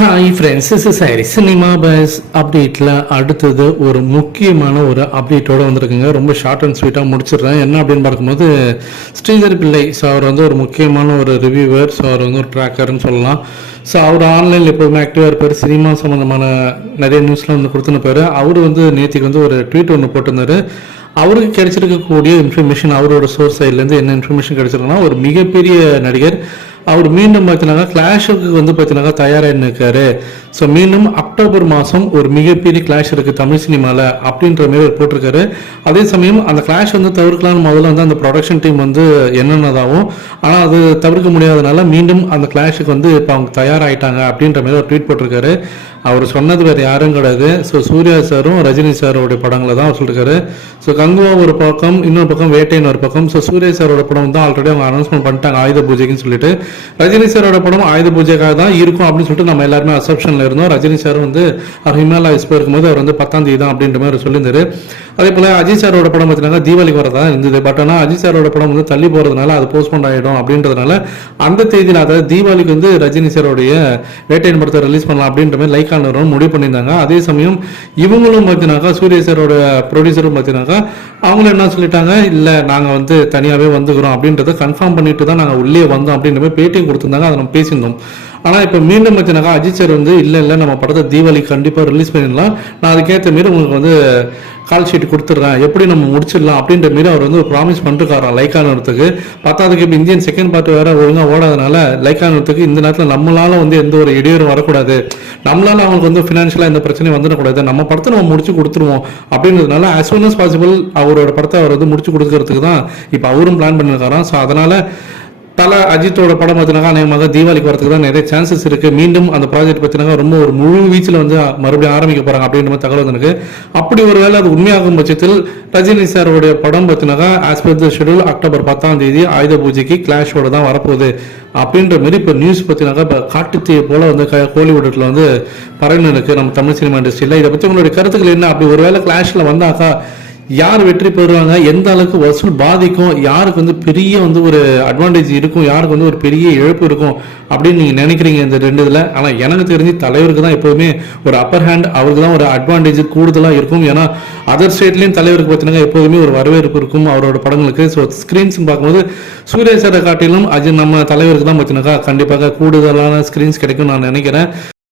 Hi friends is sorry cinema buzz அப்டேட்டில் அடுத்தது ஒரு முக்கியமான ஒரு அப்டேட்டோட வந்திருக்குங்க. ரொம்ப ஷார்ட் அண்ட் ஸ்வீட்டாக முடிச்சிடுறேன். என்ன அப்படின்னு பார்க்கும்போது ஸ்ரீதர் பிள்ளை ஸோ அவர் வந்து ஒரு முக்கியமான ஒரு ரிவ்யூவர் ஸோ அவர் வந்து ஒரு ட்ராக்கர்னு சொல்லலாம். ஸோ அவர் ஆன்லைனில் எப்போதுமே ஆக்டிவாக இருப்பார். சினிமா சம்மந்தமான நிறைய நியூஸ்லாம் வந்து கொடுத்துன்னு அவர் வந்து நேத்திக்கு வந்து ஒரு ட்வீட் ஒன்று போட்டிருந்தாரு. அவருக்கு கிடைச்சிருக்கக்கூடிய இன்ஃபர்மேஷன் அவரோட சோர்ஸ் சைட்லேருந்து என்ன இன்ஃபர்மேஷன் கிடைச்சிருக்குன்னா ஒரு மிகப்பெரிய நடிகர். அவர் மீண்டும் பார்த்தீங்கன்னா கிளாஷுக்கு வந்து பார்த்தீங்கன்னா தயாராக இருக்காரு. ஸோ மீண்டும் அக்டோபர் மாதம் ஒரு மிகப்பெரிய கிளாஷ் இருக்குது தமிழ் சினிமாவில் அப்படின்ற மாதிரி அவர் போட்டிருக்காரு. அதே சமயம் அந்த கிளாஷ் வந்து தவிர்க்கலாம்னு முதல்ல வந்து அந்த ப்ரொடக்ஷன் டீம் வந்து என்னென்னதாகும் ஆனால் அது தவிர்க்க முடியாதனால மீண்டும் அந்த கிளாஷுக்கு வந்து இப்போ அவங்க தயாராகிட்டாங்க அப்படின்ற மாதிரி ஒரு ட்வீட் போட்டிருக்காரு. அவர் சொன்னது வேறு யாரும் கிடையாது. ஸோ சூர்யா சாரும் ரஜினி சாரோடைய படங்களை தான் அவர் சொல்லியிருக்காரு ஸோ கங்குவா ஒரு பக்கம் இன்னொரு பக்கம் வேட்டைன்னு ஒரு பக்கம். ஸோ சூர்யா சாரோட படம் தான் ஆல்ரெடி அவங்க அனௌன்ஸ்மெண்ட் பண்ணிட்டாங்க ஆயுத பூஜைக்குன்னு சொல்லிட்டு. ரஜினி சாரோட படம் ஆயுத பூஜைக்காக தான் இருக்கும் அப்படின்னு சொல்லிட்டு நம்ம எல்லாருமே அசப்ஷனில் இருந்தோம். ரஜினி சார் வந்து அவர் ஹிமாலயஸ் போயிருக்கும்போது அவர் வந்து பத்தாம் தேதி தான் அப்படின்ற மாதிரி அவர் சொல்லியிருந்தாரு. அதே போல் அஜித் சாரோட படம் பார்த்தீங்கன்னா தீபாவளிக்கு வரதான் இருந்தது. பட் ஆனால் அஜித் சாரோட படம் வந்து தள்ளி போகிறதுனால அது போஸ்ட்போன் ஆகிடும் அப்படின்றதுனால அந்த தேதியில் அதாவது தீபாவளிக்கு வந்து ரஜினி சாரோடைய வேட்டையின் படத்தை ரிலீஸ் பண்ணலாம் அப்படின்ற மாதிரி லைக் ஆனவரும் முடிவு பண்ணியிருந்தாங்க. அதே சமயம் இவங்களும் பார்த்தீங்கன்னாக்கா சூரிய சாரோட ப்ரொடியூசரும் பார்த்தீங்கன்னாக்கா அவங்களும் என்ன சொல்லிட்டாங்க? இல்லை நாங்கள் வந்து தனியாகவே வந்துக்கிறோம். அப்படின்றத கன்ஃபார்ம் பண்ணிட்டு தான் நாங்கள் உள்ளே வந்தோம் அப்படின்ற மாதிரி பேட்டியும் கொடுத்துருந்தாங்க. அதை நம்ம பேசியிருந்தோம். ஆனால் இப்போ மீண்டும் வச்சுனாக்கா அஜித் சார் வந்து இல்லை இல்லை நம்ம படத்தை தீபாவளி கண்டிப்பாக ரிலீஸ் பண்ணிடலாம். நான் அதுக்கேற்ற மாரி உங்களுக்கு வந்து கால் ஷீட் கொடுத்துட்றேன். எப்படி நம்ம முடிச்சிடலாம்? அப்படின்ற மாரி அவர் வந்து ஒரு ப்ராமிஸ் பண்ணிருக்காராம் லைக்கானத்துக்கு பத்தாவதுக்கு இப்போ இந்தியன் செகண்ட் பார்ட் வேற ஒழுங்காக ஓடாதனால லைக்கானத்துக்கு இந்த நேரத்தில் நம்மளால வந்து எந்த ஒரு இடையூறும் வரக்கூடாது. நம்மளால அவங்களுக்கு வந்து ஃபினான்ஷியலாக எந்த பிரச்சனையும் வந்துடக்கூடாது. நம்ம படத்தை நம்ம முடிச்சு கொடுத்துருவோம் அப்படின்றதுனால as சூன் அஸ் பாசிபிள் அவரோட படத்தை அவர் வந்து முடிச்சு கொடுக்கறதுக்கு தான் இப்போ அவரும் பிளான் பண்ணியிருக்காராம் ஸோ அதனால தல அஜித்தோட படம் பார்த்தீங்கன்னா அநேகமாக தீபாவளிக்கு வரதுக்கு தான் நிறைய சான்சஸ் இருக்கு. மீண்டும் அந்த ப்ராஜெக்ட் பார்த்தீங்கன்னா ரொம்ப ஒரு முழு வீச்சில் வந்து மறுபடியும் ஆரம்பிக்க போறாங்க அப்படின்ற மாதிரி தகவல் வந்திருக்கு. அப்படி ஒரு வேளை அது உண்மையாகும் பட்சத்தில் ரஜினி சாரோடைய படம் பார்த்தீங்கன்னா as per the schedule October பத்தாம் தேதி ஆயுத பூஜைக்கு கிளாஷோட தான் வரப்போகுது. அப்படின்ற மாதிரி இப்போ நியூஸ் பார்த்தீங்கன்னாக்கா இப்போ காட்டுத்தீயை போல வந்து க- கோலிவுட்டில் வந்து பரவினு இருக்கு. நம்ம தமிழ் சினிமா இண்டஸ்ட்ரியில் இதை பற்றி உங்களுடைய கருத்துக்கள் என்ன? அப்படி ஒரு வேளை கிளாஷில் வந்தாக்கா யார் வெற்றி பெறுவாங்க எந்த அளவுக்கு வசூல் பாதிக்கும் யாருக்கு வந்து பெரிய வந்து ஒரு அட்வான்டேஜ் இருக்கும் யாருக்கு வந்து ஒரு பெரிய இழப்பு இருக்கும் அப்படின்னு நீங்கள் நினைக்கிறீங்க இந்த ரெண்டு இதில். ஆனால் எனக்கு தெரிஞ்சு தலைவருக்கு தான் எப்போதுமே ஒரு அப்பர் ஹேண்ட் அவருக்கு தான் ஒரு அட்வான்டேஜ் கூடுதலாக இருக்கும். ஏன்னா அதர் ஸ்டேட்லேயும் தலைவருக்கு பார்த்தீங்கன்னா எப்போதுமே ஒரு வரவேற்பு இருக்கும் அவரோட படங்களுக்கு. ஸோ ஸ்க்ரீன்ஸ் பார்க்கும்போது சூரிய சாரை காட்டிலும் அது நம்ம தலைவருக்கு தான் பார்த்தீங்கன்னாக்கா கண்டிப்பாக கூடுதலான ஸ்க்ரீன்ஸ் கிடைக்கும் நான் நினைக்கிறேன்.